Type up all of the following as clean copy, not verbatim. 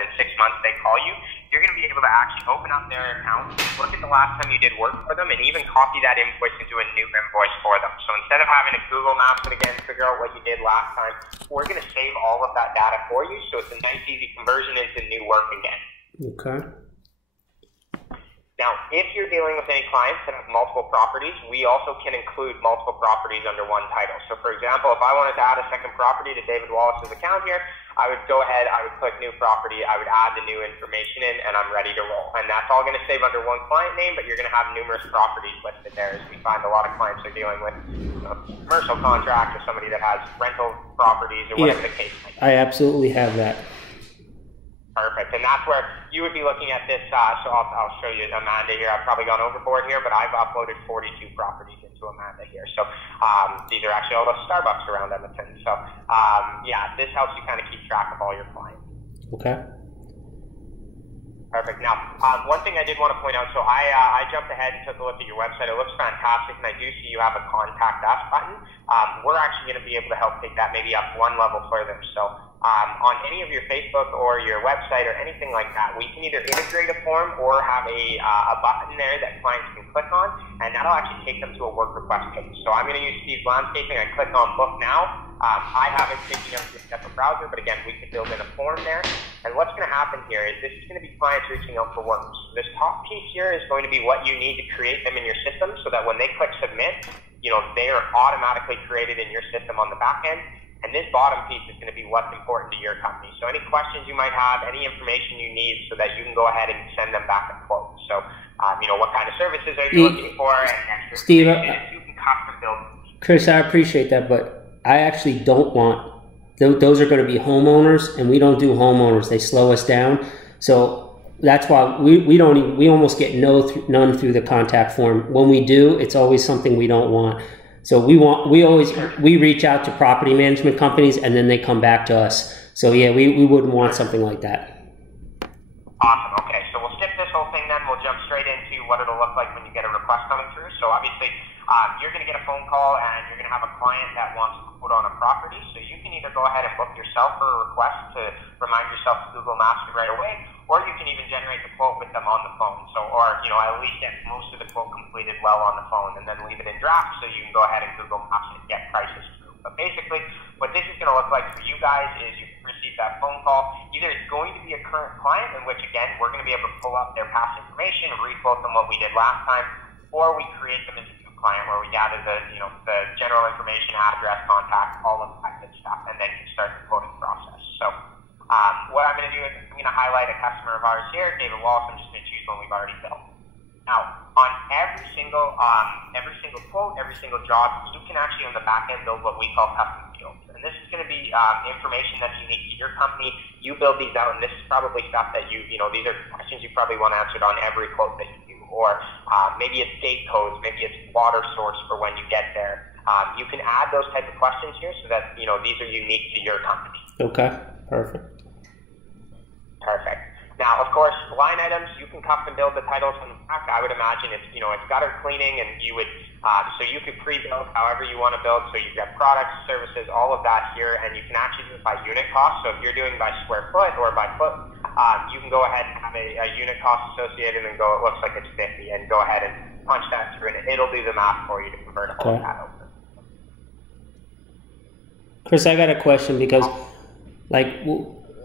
then in 6 months they call you, you're going to be able to actually open up their account, look at the last time you did work for them, and even copy that invoice into a new invoice for them. So instead of having to Google Maps it again, figure out what you did last time, we're going to save all of that data for you, so it's a nice, easy conversion into new work again. Okay. Now, if you're dealing with any clients that have multiple properties, we also can include multiple properties under one title. So, for example, if I wanted to add a second property to David Wallace's account here, I would go ahead, I would click new property, I would add the new information in, and I'm ready to roll. And that's all going to save under one client name, but you're going to have numerous properties listed there, as we find a lot of clients are dealing with commercial contracts or somebody that has rental properties or whatever the case might be. I absolutely have that. Perfect, and that's where you would be looking at this, so I'll show you Amanda here. I've probably gone overboard here, but I've uploaded 42 properties into Amanda here. So these are actually all the Starbucks around Edmonton. So yeah, this helps you kind of keep track of all your clients. Okay. Perfect. Now, one thing I did want to point out, so I jumped ahead and took a look at your website. It looks fantastic, and I do see you have a Contact Us button. We're actually going to be able to help take that maybe up one level further. So on any of your Facebook or your website or anything like that, we can either integrate a form or have a button there that clients can click on, and that'll actually take them to a work request page. So I'm going to use Steve's Landscaping. I click on Book Now. I have it taking up to a separate browser, but again, we can build in a form there. And what's going to happen here is this is going to be clients reaching out for work. So this top piece here is going to be what you need to create them in your system so that when they click submit, they are automatically created in your system on the back end. And this bottom piece is going to be what's important to your company. So any questions you might have, any information you need so that you can go ahead and send them back a quote. So, what kind of services are you looking for? And Steve, you can custom build. Chris, I appreciate that, but I actually don't want, those are going to be homeowners, and we don't do homeowners. They slow us down. So that's why we almost get none through the contact form. When we do, it's always something we don't want. So we reach out to property management companies, and then they come back to us. So yeah, we wouldn't want something like that. Awesome. Okay, so we'll skip this whole thing then. We'll jump straight into what it'll look like when you get a request coming through. So obviously, you're going to get a phone call, and you're going to have a client that wants to quote on a property. So you can either go ahead and book yourself for a request to remind yourself to Google Maps right away, or you can even generate the quote with them on the phone. So, or at least get most of the quote completed well on the phone, and then leave it in draft so you can go ahead and Google Maps and get prices through. But basically, what this is going to look like for you guys is you receive that phone call. Either it's going to be a current client, in which again we're going to be able to pull up their past information and re-quote them what we did last time, or we create them into a new client where we gather the the general information, address, contact, all of that good stuff, and then you start the quoting process. So what I'm going to do is I'm going to highlight a customer of ours here, David Wallace. I'm just going to choose one we've already built. Now, on every single quote, every single job, you can actually on the back end build what we call custom fields. And this is going to be information that's unique to your company. You build these out, and this is probably stuff that these are questions you probably want answered on every quote that you do. Or maybe it's gate codes, maybe it's water source for when you get there. You can add those type of questions here so that these are unique to your company. Okay, perfect. Perfect. Now, of course, line items, you can custom build the titles on the back. I would imagine it's gutter cleaning, and you would, so you could pre-build however you want to build. So you've got products, services, all of that here, and you can actually do it by unit cost. So if you're doing by square foot or by foot, you can go ahead and have a unit cost associated and go, it looks like it's 50, and go ahead and punch that through, and it'll do the math for you to convert all of that over. Chris, I got a question because,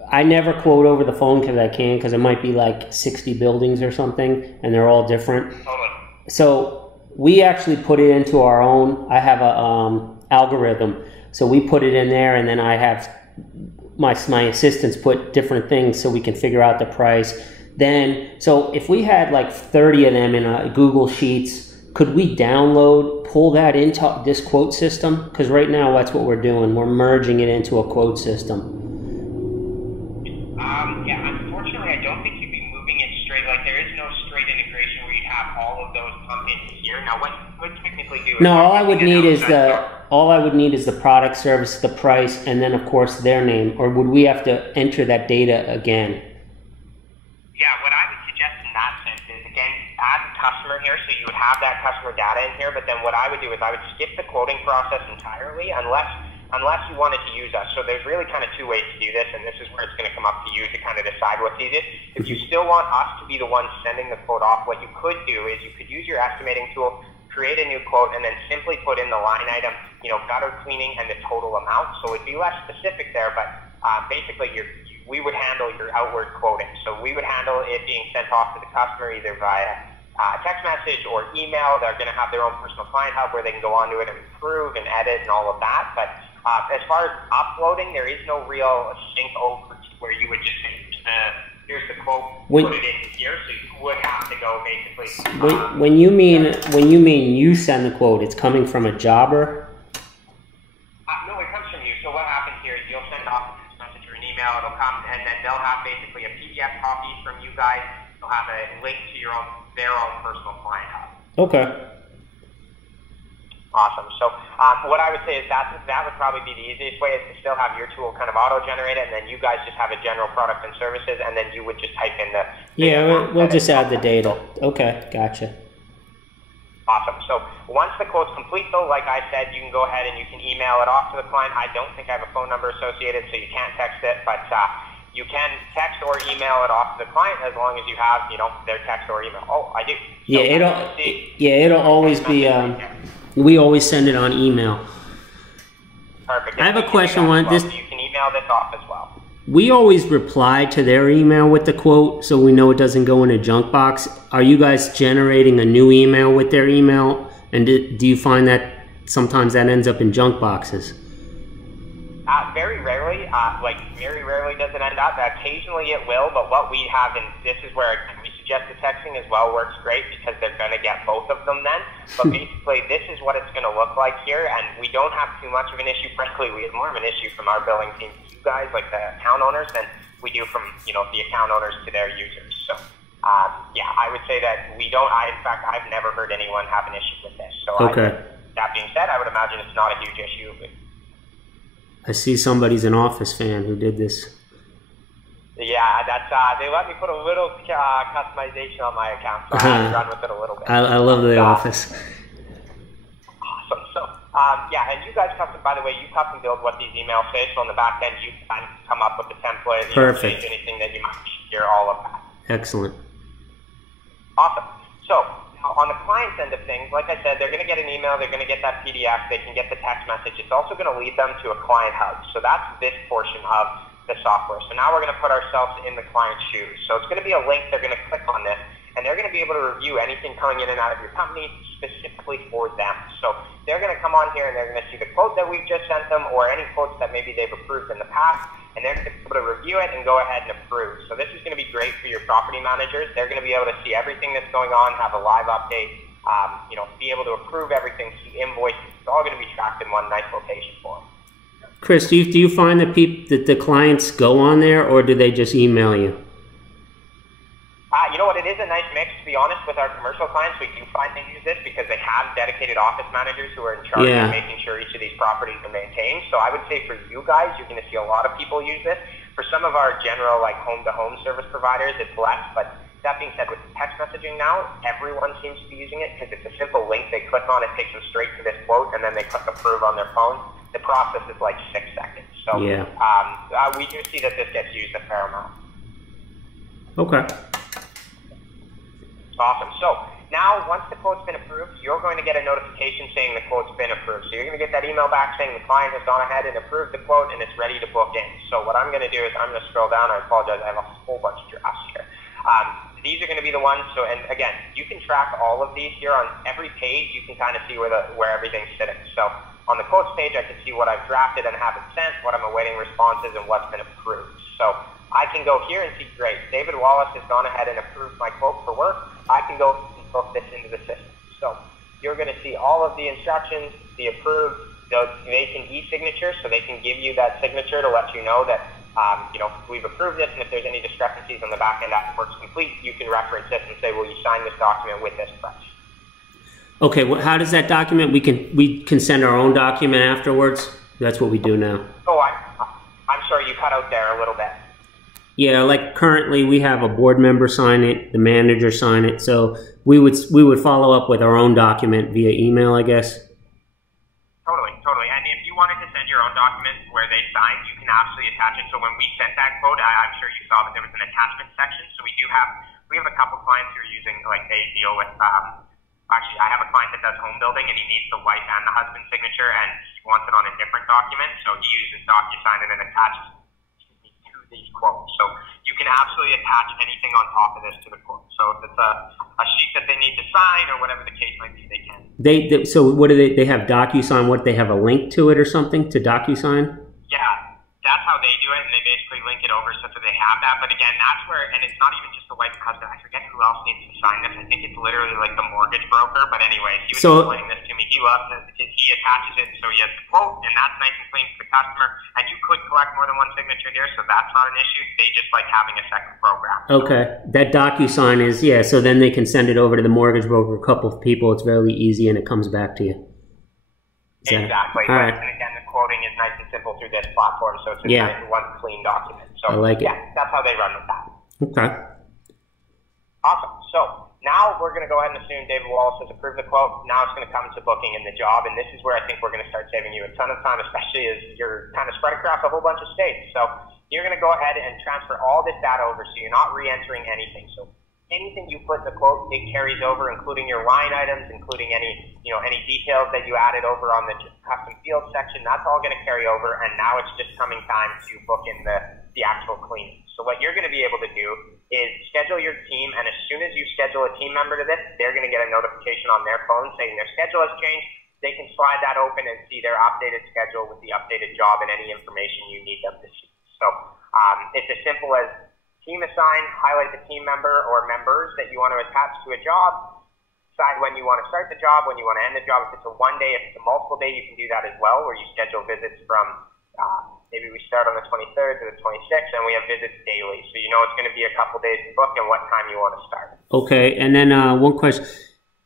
I never quote over the phone because it might be like 60 buildings or something, and they're all different. Totally. So we actually put it into our own. I have a algorithm, so we put it in there, and then I have my assistants put different things so we can figure out the price. Then, so if we had like 30 of them in Google Sheets, could we pull that into this quote system? Because right now that's what we're doing. We're merging it into a quote system. Unfortunately, I don't think you'd be moving it straight. There is no straight integration where you'd have all of those come in here. Now, what you could technically do is... No, all I would need is the product, service, the price, and then, of course, their name. Or would we have to enter that data again? Yeah, what I would suggest in that sense is, again, add the customer here, so you would have that customer data in here, but then what I would do is I would skip the quoting process entirely, unless unless you wanted to use us. So there's really kind of two ways to do this, and this is where it's going to come up to you to kind of decide what's easiest. If you still want us to be the ones sending the quote off, what you could do is you could use your estimating tool, create a new quote, and then simply put in the line item, gutter cleaning and the total amount. So it'd be less specific there, but basically we would handle your outward quoting. So we would handle it being sent off to the customer either via text message or email. They're going to have their own personal client hub where they can go onto it and improve and edit and all of that. But as far as uploading, there is no real sync over where you would just say, here's the quote, put it in here. So you would have to go basically. When you mean you send the quote, it's coming from a jobber? No, it comes from you. So what happens here is you'll send off a text message or an email. It'll come, and then they'll have basically a PDF copy from you guys. They'll have a link to their own personal client hub. Okay. Awesome. So what I would say is that would probably be the easiest way, is to still have your tool kind of auto-generate it, and then you guys just have a general product and services, and then you would just type in the... we'll just add the data. Okay, gotcha. Awesome. So once the quote's complete, though, like I said, you can go ahead and you can email it off to the client. I don't think I have a phone number associated, so you can't text it, but you can text or email it off to the client as long as you have, their text or email. Oh, I do. So it'll always be... we always send it on email. Perfect. I have a question. So you can email this off as well. We always reply to their email with the quote, so we know it doesn't go in a junk box. Are you guys generating a new email with their email? And do you find that sometimes that ends up in junk boxes? Very rarely. Very rarely does it end up. Occasionally it will, but what we have, and this is where we suggest the texting as well works great, because they're going to get both of them then. But basically, this is what it's going to look like here, and we don't have too much of an issue. Frankly, we have more of an issue from our billing team to you guys, like the account owners, than we do from the account owners to their users. So I would say that we don't. In fact, I've never heard anyone have an issue with this. So okay. That being said, I would imagine it's not a huge issue. I see somebody's an Office fan who did this. Yeah, that's they let me put a little customization on my account, so I run with it a little bit. I love the Office. Awesome. So, and you guys by the way, you custom build what these emails say, so on the back end, you can come up with the template. Perfect. Change anything that you might hear, all of that. Excellent. Awesome. So, on the client's end of things, like I said, they're going to get an email, they're going to get that PDF, they can get the text message. It's also going to lead them to a client hub. So that's this portion of the software. So now we're going to put ourselves in the client's shoes. So it's going to be a link, they're going to click on this, and they're going to be able to review anything coming in and out of your company specifically for them. So they're going to come on here and they're going to see the quote that we've just sent them, or any quotes that maybe they've approved in the past, and they're going to be able to review it and go ahead and approve. So this is going to be great for your property managers. They're going to be able to see everything that's going on, have a live update, be able to approve everything, see invoices. It's all going to be tracked in one nice location for them. Chris, do you find that the clients go on there, or do they just email you? You know what? It is a nice mix, to be honest. With our commercial clients, we do find they use this because they have dedicated office managers who are in charge of making sure each of these properties are maintained. So I would say for you guys, you're going to see a lot of people use this. For some of our general home-to-home service providers, it's less. But that being said, with text messaging now, everyone seems to be using it because it's a simple link. They click on it, takes them straight to this quote, and then they click approve on their phone. The process is like 6 seconds. So we do see that this gets used a fair amount. Okay. Awesome. So now, once the quote's been approved, you're going to get a notification saying the quote's been approved. So you're going to get that email back saying the client has gone ahead and approved the quote and it's ready to book in. So what I'm going to do is I'm going to scroll down. I apologize. I have a whole bunch of drafts here. These are going to be the ones. So, and again, you can track all of these here on every page. You can kind of see where everything's sitting. So on the quotes page, I can see what I've drafted and haven't sent, what I'm awaiting responses, and what's been approved. So I can go here and see, great, David Wallace has gone ahead and approved my quote for work. I can go and book this into the system. So you're going to see all of the instructions, the approved, they can e-signature, so they can give you that signature to let you know that we've approved this, and if there's any discrepancies on the back end after work's complete, you can reference this and say, well, you signed this document with this price. Okay, well, how does that document, we can send our own document afterwards? That's what we do now. Oh, I'm sorry, you cut out there a little bit. Yeah, like currently we have a board member sign it, the manager sign it, so we would follow up with our own document via email, I guess. Totally. And if you wanted to send your own attach it. So when we sent that quote, I'm sure you saw that there was an attachment section. So we have a couple clients who are using, like, they deal with, actually, I have a client that does home building, and he needs the wife and the husband's signature, and he wants it on a different document. So he uses DocuSign and then attaches to these quotes. So you can absolutely attach anything on top of this to the quote. So if it's a sheet that they need to sign or whatever the case might be, they can. So what do they have DocuSign? What, they have a link to it or something to DocuSign? Yeah, that's how they do it, and they basically link it over so that they have that. But again, that's where, and it's not even just the wife and husband. I forget who else needs to sign this. I think it's literally like the mortgage broker. But anyways, he was explaining this to me. He loves it. He attaches it, so he has the quote, and that's nice and clean for the customer. And you could collect more than one signature here, so that's not an issue. They just like having a second program. Okay, that DocuSign is, yeah, so then they can send it over to the mortgage broker, a couple of people. It's really easy, and it comes back to you. Exactly. All right. And again, the quoting is nice and simple through this platform, so it's a nice one clean document. So I like it. Yeah, that's how they run with that. Okay. Awesome. So now we're going to go ahead and assume David Wallace has approved the quote. Now it's going to come to booking in the job, and this is where I think we're going to start saving you a ton of time, especially as you're kind of spread across a whole bunch of states. So you're going to go ahead and transfer all this data over, so you're not re-entering anything. So anything you put in the quote, it carries over, including your line items, including any details that you added over on the custom field section. That's all going to carry over, and now it's just coming time to book in the actual cleaning. So what you're going to be able to do is schedule your team, and as soon as you schedule a team member to this, they're going to get a notification on their phone saying their schedule has changed. They can slide that open and see their updated schedule with the updated job and any information you need them to see. So it's as simple as team assign, highlight the team member or members that you want to attach to a job, decide when you want to start the job, when you want to end the job. If it's a one day, if it's a multiple day, you can do that as well, where you schedule visits from maybe we start on the 23rd to the 26th, and we have visits daily. So you know it's going to be a couple days to book and what time you want to start. Okay, and then one question.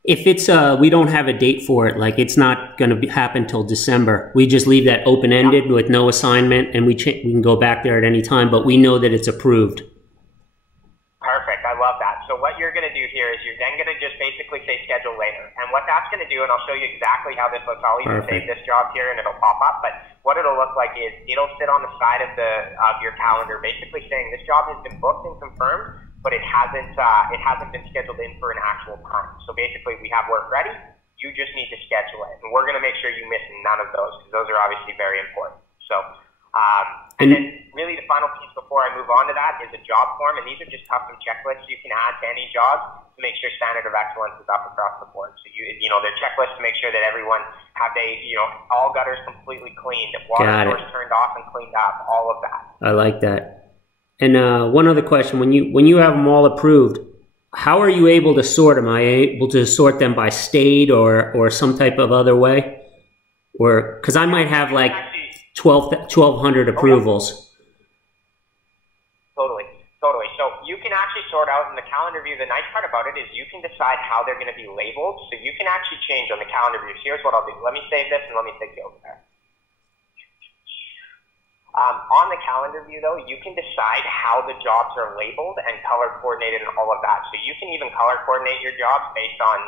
If it's we don't have a date for it, like it's not going to happen till December, we just leave that open-ended with no assignment, and we can go back there at any time, but we know that it's approved. Perfect. I love that. So what you're going to do here is you're then going to just basically say schedule later. And what that's going to do, and I'll show you exactly how this looks. I'll even save this job here and it'll pop up. But what it'll look like is it'll sit on the side of your calendar, basically saying this job has been booked and confirmed, but it hasn't been scheduled in for an actual time. So basically we have work ready. You just need to schedule it. And we're going to make sure you miss none of those, because those are obviously very important. So and then really the final piece before I move on to that is a job form, and these are just custom checklists you can add to any job to make sure standard of excellence is up across the board. So they're checklists to make sure that everyone have all gutters completely cleaned, water source turned off and cleaned up, all of that. I like that. And one other question: when you have them all approved, how are you able to sort them? Are you able to sort them by state or some type of other way? Or because I might have like 1,200 approvals. Totally. So you can actually sort out in the calendar view. The nice part about it is you can decide how they're going to be labeled. So you can actually change on the calendar view. Here's what I'll do. Let me save this and let me take you over there. On the calendar view, though, you can decide how the jobs are labeled and color coordinated and all of that. So you can even color coordinate your jobs based on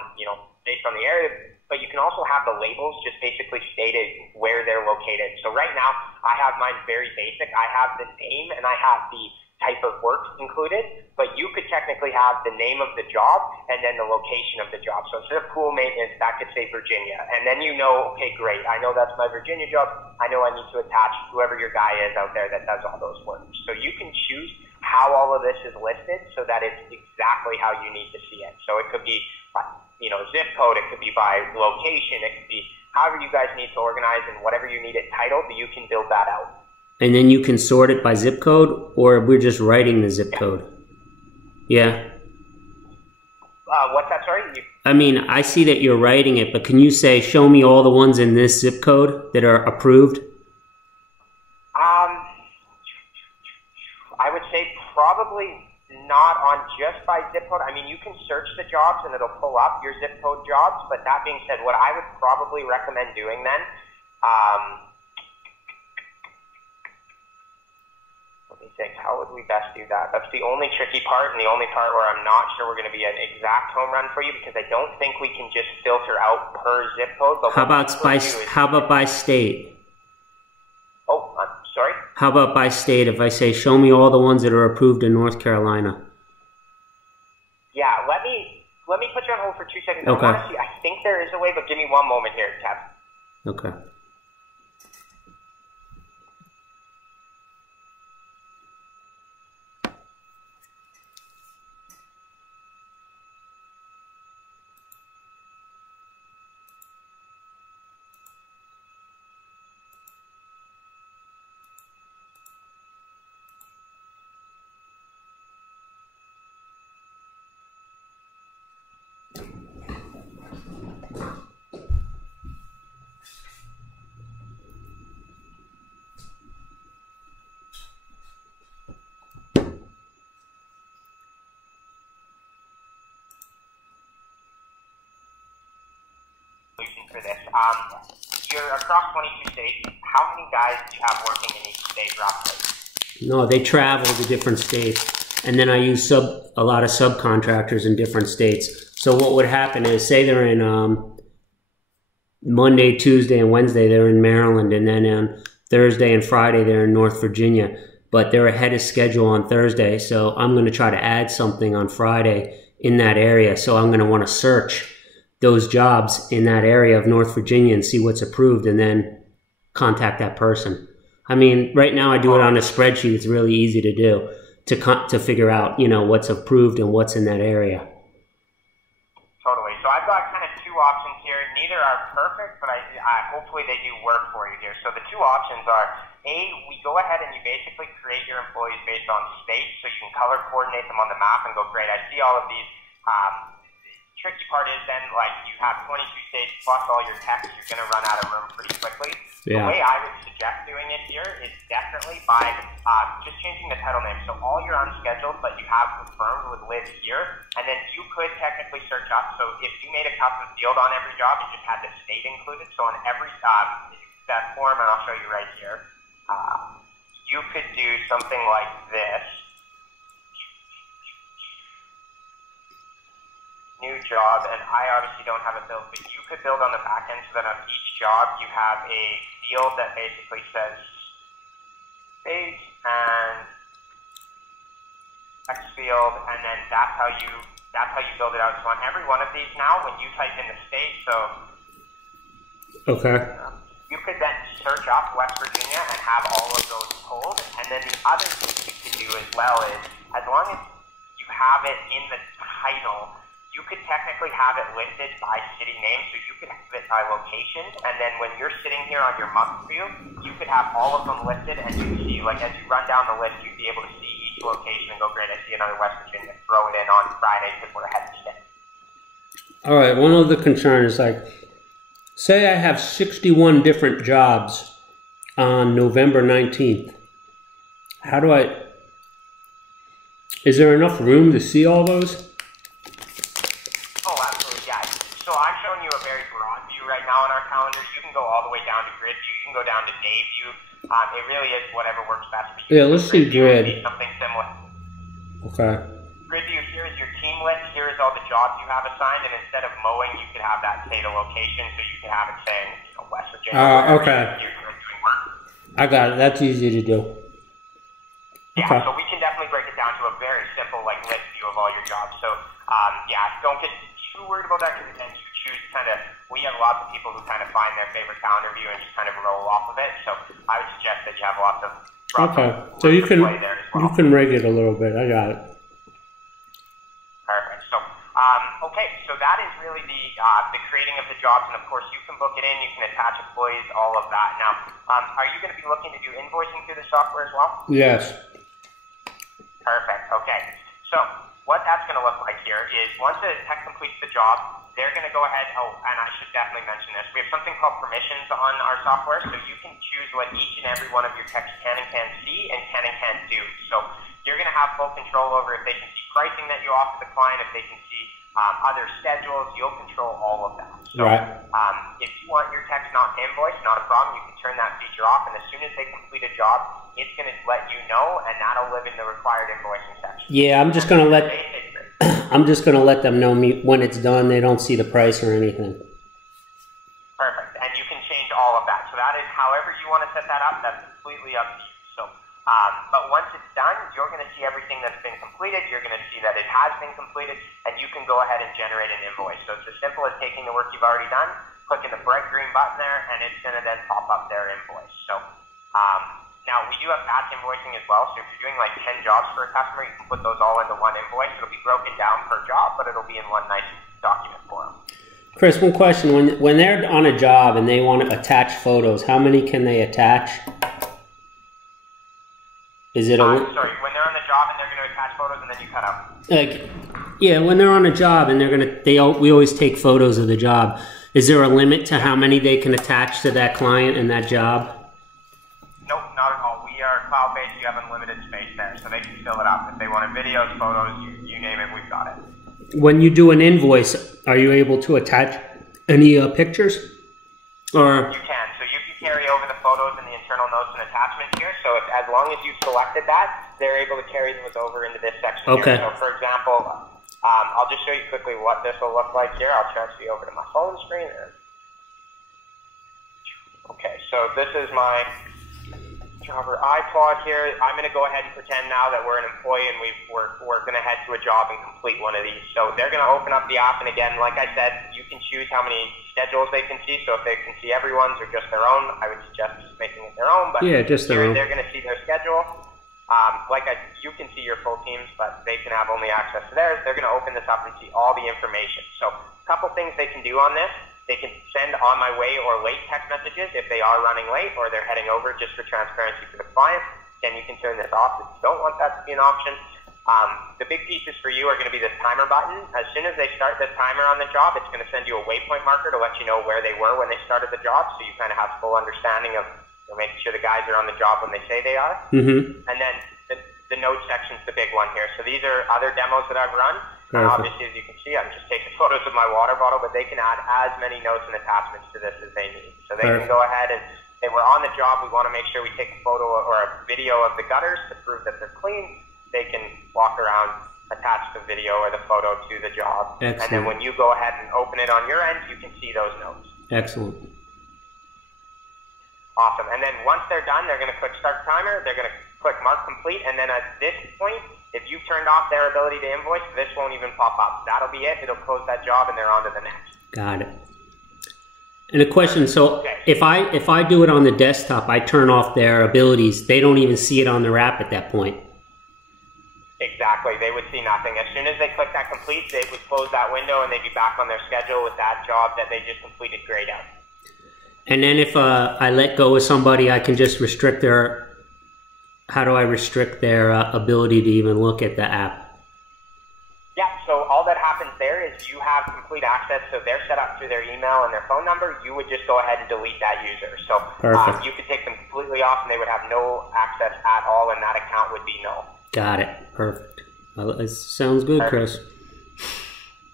the area. But you can also have the labels just basically stated where they're located. So right now, I have mine very basic. I have the name and I have the type of work included, but you could technically have the name of the job and then the location of the job. So instead of pool maintenance, that could say Virginia. And then okay, great. I know that's my Virginia job. I know I need to attach whoever your guy is out there that does all those works. So you can choose how all of this is listed so that it's exactly how you need to see it. So it could be zip code, it could be by location, it could be however you guys need to organize, and whatever you need it titled, you can build that out. And then you can sort it by zip code, or we're just writing the zip code? Yeah. What's that, sorry? I mean, I see that you're writing it, but can you say, show me all the ones in this zip code that are approved? I would say probably not on just by zip code. I mean, you can search the jobs and it'll pull up your zip code jobs, but that being said, what I would probably recommend doing then, let me think, how would we best do that? That's the only tricky part, and the only part where I'm not sure we're going to be an exact home run for you, because I don't think we can just filter out per zip code. But how about by state? Oh, sorry? How about by state? If I say, show me all the ones that are approved in North Carolina. Yeah, let me put you on hold for 2 seconds. Okay. I want to see. I think there is a way, but give me one moment here, Kev. Okay. For this, you're across 22 states. How many guys do you have working in each state roughly? No, they travel to different states, and then I use a lot of subcontractors in different states. So what would happen is, say they're in Monday, Tuesday, and Wednesday they're in Maryland, and then on Thursday and Friday they're in North Virginia, but they're ahead of schedule on Thursday, so I'm going to try to add something on Friday in that area. So I'm going to want to search those jobs in that area of North Virginia and see what's approved, and then contact that person. I mean, right now I do it on a spreadsheet. It's really easy to do to figure out, you know, what's approved and what's in that area. Totally. So I've got kind of two options here. Neither are perfect, but I hopefully they do work for you here. So the two options are, A, we go ahead and you basically create your employees based on state, so you can color coordinate them on the map and go, great, I see all of these. Tricky part is then, like, you have 22 states plus all your techs, you're going to run out of room pretty quickly. Yeah. The way I would suggest doing it here is definitely by just changing the title name. So all your unscheduled but you have confirmed would live here, and then you could technically search up. So if you made a custom field on every job, you just had the state included. So on every that form, and I'll show you right here, you could do something like this. New job, and I obviously don't have it built, but you could build on the back end so that on each job you have a field that basically says state and X field, and then that's how you build it out. So on every one of these now, when you type in the state, so okay, you could then search up West Virginia and have all of those pulled. And then the other thing you could do as well is, as long as you have it in the title, you could technically have it listed by city name, so you could have it by location, and then when you're sitting here on your month view, you could have all of them listed, and you see, like, as you run down the list, you'd be able to see each location and go, great, I see another West Virginia, throw it in on Friday because we're ahead of state. All right, one other concern is, like, say I have 61 different jobs on November 19th. How do is there enough room to see all those? Now in our calendar, you can go all the way down to grid view, you can go down to day view. It really is whatever works best for you. Yeah, let's see grid. Something similar. Okay. Grid view, here is your team list, here is all the jobs you have assigned, and instead of mowing, you could have that say the location, so you can have it saying, you know, West Virginia. Okay. You're doing work. I got it. That's easy to do. Yeah, okay. So we can definitely break it down to a very simple, like, list view of all your jobs. So, yeah, don't get too worried about that, because then you choose kind of, we have lots of people who kind of find their favorite calendar view and just kind of roll off of it. So I would suggest that you have lots of so you can there as well. You can rig it a little bit. I got it. Perfect. So okay, so that is really the creating of the jobs, and of course you can book it in, you can attach employees, all of that. Now, are you going to be looking to do invoicing through the software as well? Yes. Perfect. Okay. So what that's going to look like here is, once a tech completes the job, they're going to go ahead, and I should definitely mention this, we have something called permissions on our software, so you can choose what each and every one of your techs can and can't see and can't do. So you're going to have full control over if they can see pricing that you offer the client, if they can see other schedules, you'll control all of that. So right. If you want your techs not to invoice, not a problem, you can turn that feature off, and as soon as they complete a job, it's going to let you know, and that'll live in the required invoicing section. Yeah, I'm just going to let them know when it's done. They don't see the price or anything. Perfect. And you can change all of that. So that is however you want to set that up. That's completely up to you. So But once it's done, you're going to see everything that's been completed. You're going to see that it has been completed, and you can go ahead and generate an invoice. So it's as simple as taking the work you've already done, clicking the bright green button there, and it's going to then pop up their invoice. So now we do have batch invoicing as well. So if you're doing like 10 jobs for a customer, you can put those all into one invoice. It'll be broken down per job, but it'll be in one nice document for them. Chris, one question. When they're on a job and they want to attach photos, how many can they attach? Is it sorry, when they're on the job and they're going to attach photos and then you cut out? Like, yeah, when they're on a job and we always take photos of the job. Is there a limit to how many they can attach to that client and that job? Nope, not at all. We are cloud-based. You have unlimited space there, so they can fill it up. If they want videos, photos, you name it, we've got it. When you do an invoice, are you able to attach any pictures? Or you can. So you can carry over the photos and the internal notes and attachments here. So as long as you've selected that, they're able to carry those over into this section okay. here. So for example, I'll just show you quickly what this will look like here. I'll transfer you over to my phone screen. Okay, so this is my jobber iPod here. I'm going to go ahead and pretend now that we're an employee and we're going to head to a job and complete one of these. So they're going to open up the app, and again, like I said, you can choose how many schedules they can see. So if they can see everyone's or just their own, I would suggest just making it their own. But yeah, just their own. They're going to see their schedule. You can see your full teams, but they can have only access to theirs. They're going to open this up and see all the information. So a couple things they can do on this. They can send on my way or late text messages if they are running late or they're heading over just for transparency for the client. Then you can turn this off if you don't want that to be an option. The big pieces for you are going to be this timer button. As soon as they start this timer on the job, it's going to send you a waypoint marker to let you know where they were when they started the job, so you kind of have full understanding of making sure the guys are on the job when they say they are. Mm-hmm. And then the note section is the big one here. So these are other demos that I've run. Obviously, as you can see, I'm just taking photos of my water bottle, but they can add as many notes and attachments to this as they need. So they can go ahead and, if we're on the job, we want to make sure we take a photo or a video of the gutters to prove that they're clean. They can walk around, attach the video or the photo to the job. Excellent. And then when you go ahead and open it on your end, you can see those notes. Excellent. Awesome. And then once they're done, they're going to click Start Timer. They're going to click Mark Complete. And then at this point, if you've turned off their ability to invoice, this won't even pop up. That'll be it. It'll close that job and they're on to the next. Got it. And a question, so okay. if I do it on the desktop, I turn off their abilities, they don't even see it on their app at that point. Exactly. They would see nothing. As soon as they click that complete, they would close that window and they'd be back on their schedule with that job that they just completed grayed out. And then if I let go of somebody, I can just restrict their... How do I restrict their ability to even look at the app? Yeah, so all that happens there is you have complete access. So they're set up through their email and their phone number. You would just go ahead and delete that user. So you could take them completely off and they would have no access at all and that account would be null. Got it. Perfect. Well, it sounds good, Chris.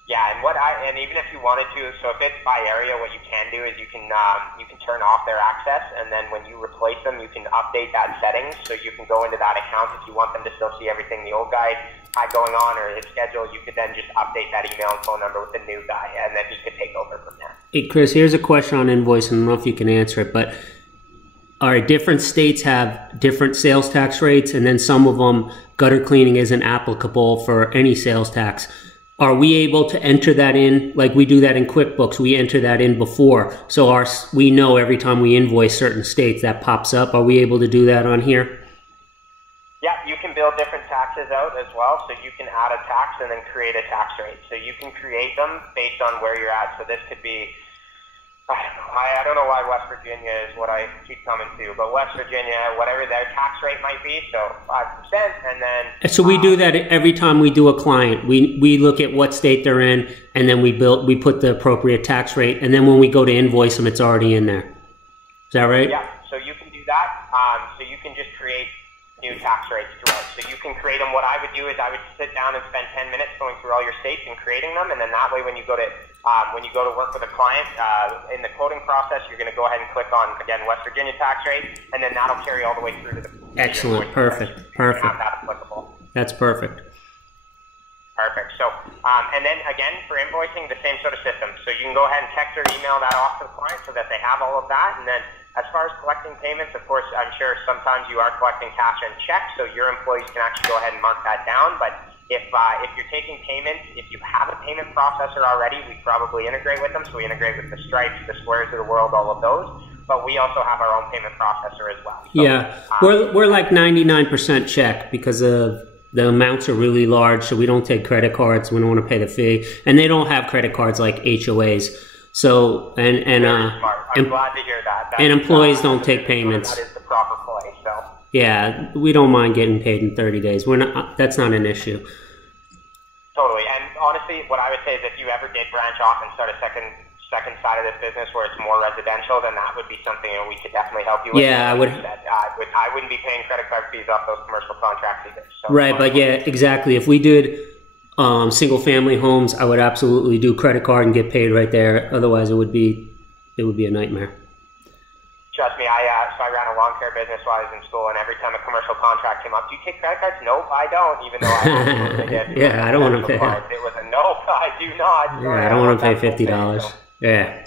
Yeah, and even if you wanted to, so if it's by area, what you can do is you can turn off their access, and then when you replace them, you can update that settings, so you can go into that account if you want them to still see everything the old guy had going on or his schedule. You could then just update that email and phone number with the new guy, and then he could take over from there. Hey, Chris, here's a question on invoicing. I don't know if you can answer it, but all right, different states have different sales tax rates, and then some of them, gutter cleaning isn't applicable for any sales tax. Are we able to enter that in, like we do that in QuickBooks, we enter that in before, so we know every time we invoice certain states that pops up. Are we able to do that on here? Yeah, you can build different taxes out as well, so you can add a tax and then create a tax rate. So you can create them based on where you're at. So this could be, I don't know why West Virginia is what I keep coming to, but West Virginia, whatever their tax rate might be, so 5%, and then... So we do that every time we do a client. We look at what state they're in, and then we put the appropriate tax rate, and then when we go to invoice them, it's already in there. Is that right? Yeah, so you can do that. So you can just create new tax rates throughout. So you can create them. What I would do is I would sit down and spend 10 minutes going through all your states and creating them, and then that way when you go to work with a client in the quoting process, you're going to go ahead and click on, again, West Virginia tax rate, and then that'll carry all the way through to the... Excellent. Perfect. Perfect. That applicable. That's perfect. Perfect. So, and then again, for invoicing, the same sort of system. So you can go ahead and text or email that off to the client so that they have all of that, and then As far as collecting payments, of course, I'm sure sometimes you are collecting cash and checks, so your employees can actually go ahead and mark that down. But if you're taking payments, if you have a payment processor already, we probably integrate with them. So we integrate with the Stripes, the Squares of the world, all of those. But we also have our own payment processor as well. So, yeah, we're like 99% check because of the amounts are really large, so we don't take credit cards. We don't want to pay the fee, and they don't have credit cards like HOAs. So I'm glad to hear that. And employees don't take payments. That is the proper play. So yeah, we don't mind getting paid in 30 days. We're not. That's not an issue. Totally. And honestly, what I would say is if you ever did branch off and start a second side of this business where it's more residential, then that would be something that we could definitely help you with. Yeah, I would. I wouldn't be paying credit card fees off those commercial contracts either. So, right, but yeah, exactly. If we did single family homes, I would absolutely do credit card and get paid right there. Otherwise, it would be a nightmare. Trust me, I ran a lawn care business while I was in school, and every time a commercial contract came up, do you take credit cards? Nope, I don't, even though I did. Yeah, I don't want to pay. It was a nope, I do not. Yeah, I don't want to pay $50. Yeah.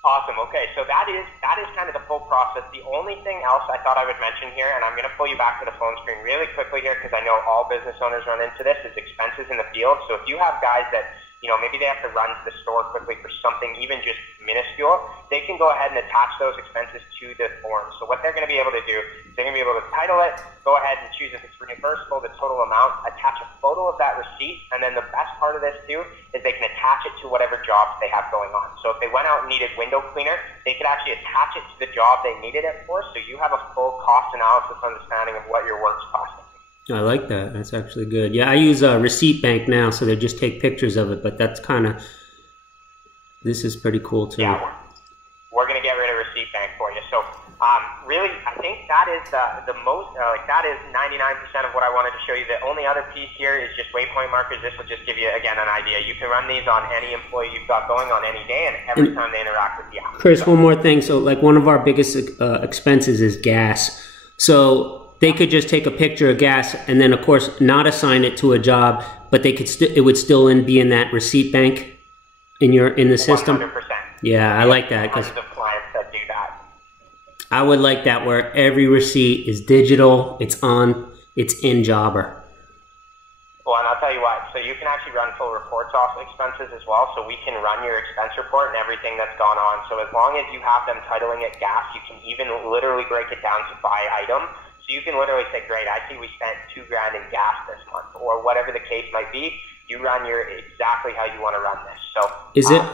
Awesome. Okay, so that is kind of the full process. The only thing else I thought I would mention here, and I'm going to pull you back to the phone screen really quickly here because I know all business owners run into this, is expenses in the field. So if you have guys that, maybe they have to run to the store quickly for something even just minuscule, they can go ahead and attach those expenses to the form. So what they're going to be able to do is they're going to be able to title it, go ahead and choose if it's reimbursable, the total amount, attach a photo of that receipt, and then the best part of this too is they can attach it to whatever jobs they have going on. So if they went out and needed window cleaner, they could actually attach it to the job they needed it for, so you have a full cost analysis understanding of what your work's costing. I like that. That's actually good. Yeah, I use a receipt bank now, so they just take pictures of it, but that's this is pretty cool too. Yeah, we're going to get rid of receipt bank for you. So really, I think that is the most, that is 99% of what I wanted to show you. The only other piece here is just waypoint markers. This will just give you, again, an idea. You can run these on any employee you've got going on any day and every time they interact with the app. Chris, one more thing. So like one of our biggest expenses is gas. So they could just take a picture of gas and then, of course, not assign it to a job, but they could it would still be in that receipt bank in the system. 100%. Yeah, I like that. Hundreds of clients that do that. I would like that where every receipt is digital, it's in Jobber. Well, and I'll tell you what, so you can actually run full reports off expenses as well, so we can run your expense report and everything that's gone on. So as long as you have them titling it gas, you can even literally break it down to by item. So you can literally say, great, I see we spent $2,000 in gas this month, or whatever the case might be. You run exactly how you want to run this. So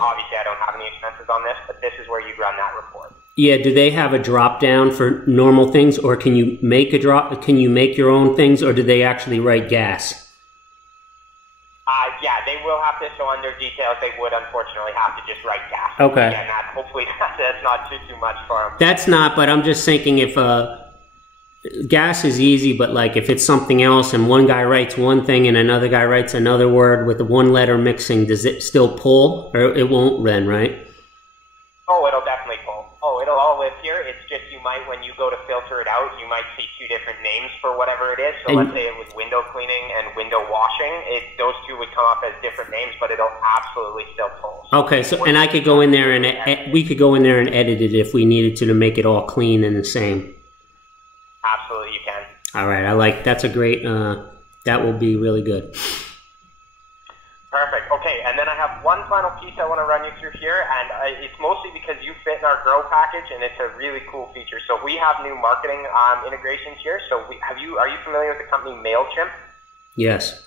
obviously I don't have any expenses on this, but this is where you run that report. Yeah, do they have a drop down for normal things, or can you make can you make your own things, or do they actually write gas? Yeah, they will have to, so under details, they would unfortunately have to just write gas. Okay. Again, hopefully that's not too much for them. That's not, but I'm just thinking if gas is easy, but like if it's something else and one guy writes one thing and another guy writes another word with the one letter mixing, does it still pull, or it won't then, right? Oh, it'll definitely pull. Oh, it'll all live here. It's just you might, when you go to filter it out, you might see two different names for whatever it is. So let's say it was window cleaning and window washing. Those two would come up as different names, but it'll absolutely still pull. Okay, so and I could go in there and we could go in there and edit it if we needed to make it all clean and the same. Absolutely, you can. All right, that's a great. That will be really good. Perfect. Okay, and then I have one final piece I want to run you through here, and it's mostly because you fit in our Grow package, and it's a really cool feature. So we have new marketing integrations here. So are you familiar with the company MailChimp? Yes.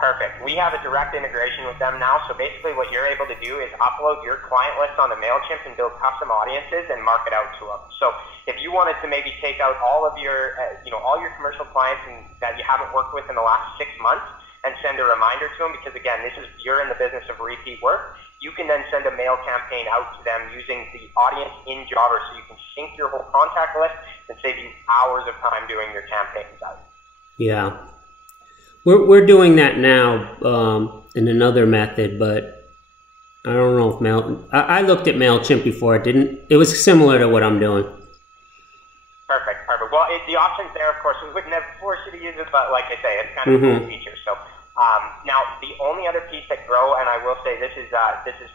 Perfect. We have a direct integration with them now. So basically what you're able to do is upload your client list onto MailChimp and build custom audiences and market out to them. So if you wanted to maybe take out all of your, all your commercial clients that you haven't worked with in the last 6 months, and send a reminder to them, because again, you're in the business of repeat work. You can then send a mail campaign out to them using the audience in Jobber, so you can sync your whole contact list and save you hours of time doing your campaigns out. Yeah, we're doing that now in another method, but I don't know if I looked at MailChimp before. It was similar to what I'm doing. Perfect. Well, the option's there, of course. We would never force you to use it, but like I say, it's kind of a cool feature. So now, the only other piece that Grow, and I will say this is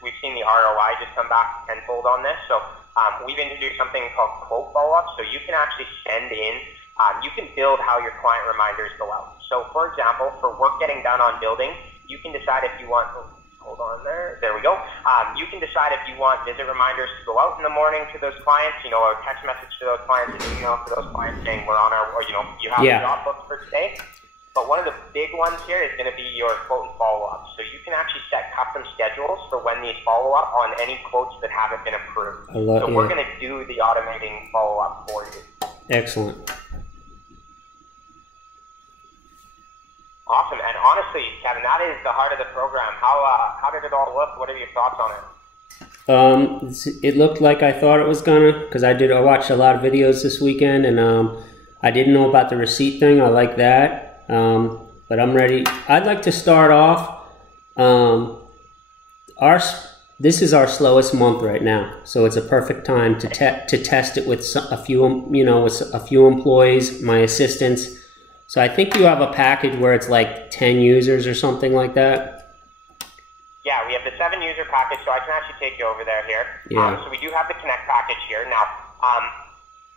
we've seen the ROI just come back tenfold on this. So we've introduced something called quote follow-up. So you can actually send in, you can build how your client reminders go out. So for example, for work getting done on buildings, you can decide if you want, hold on there we go. You can decide if you want visit reminders to go out in the morning to those clients, you know, or text message to those clients, an email to those clients saying we're on our, or, you know, you have a job booked for today. But one of the big ones here is going to be your quote and follow-up. So you can actually set custom schedules for when these follow-up on any quotes that haven't been approved. So we're going to do the automating follow-up for you. Excellent. Awesome. And honestly, Kevin, that is the heart of the program. How did it all look? What are your thoughts on it? It looked like I thought it was gonna, because I watched a lot of videos this weekend, and I didn't know about the receipt thing. I like that. But I'm ready. I'd like to start off. This is our slowest month right now, so it's a perfect time to test it with a few, you know, with a few employees, my assistants. So I think you have a package where it's like 10 users or something like that. Yeah, we have the 7-user package, so I can actually take you over there here. Yeah. So we do have the Connect package here. Now,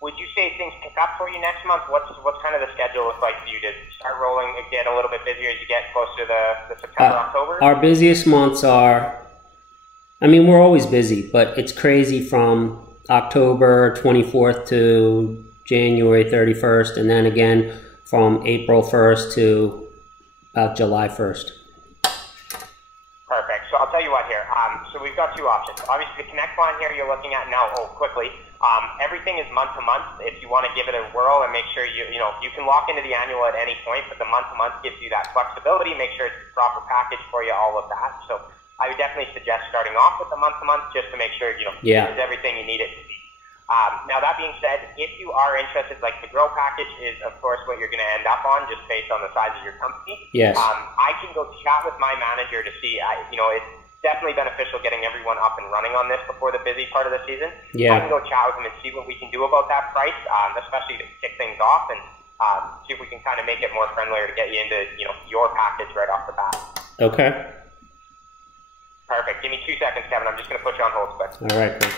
would you say things pick up for you next month? What's kind of the schedule look like for you to start rolling, get a little bit busier as you get closer to the September, October? Our busiest months are, I mean, we're always busy, but it's crazy from October 24th to January 31st, and then again from April 1st to about July 1st. Perfect. So I'll tell you what here. So we've got 2 options. Obviously, the Connect line here you're looking at now, quickly. Everything is month to month. If you want to give it a whirl and make sure you can lock into the annual at any point, but the month to month gives you that flexibility, make sure it's the proper package for you, all of that. So I would definitely suggest starting off with the month to month just to make sure, it's everything you need it to be. Now that being said, if you are interested, like the Grow package is of course what you're going to end up on just based on the size of your company. Yes. I can go chat with my manager to see, it's definitely beneficial getting everyone up and running on this before the busy part of the season. Yeah. I can go chat with them and see what we can do about that price, especially to kick things off, and see if we can kind of make it more friendlier to get you into, your package right off the bat. Okay. Perfect. Give me 2 seconds, Kevin. I'm just going to put you on hold quick. All right. Great.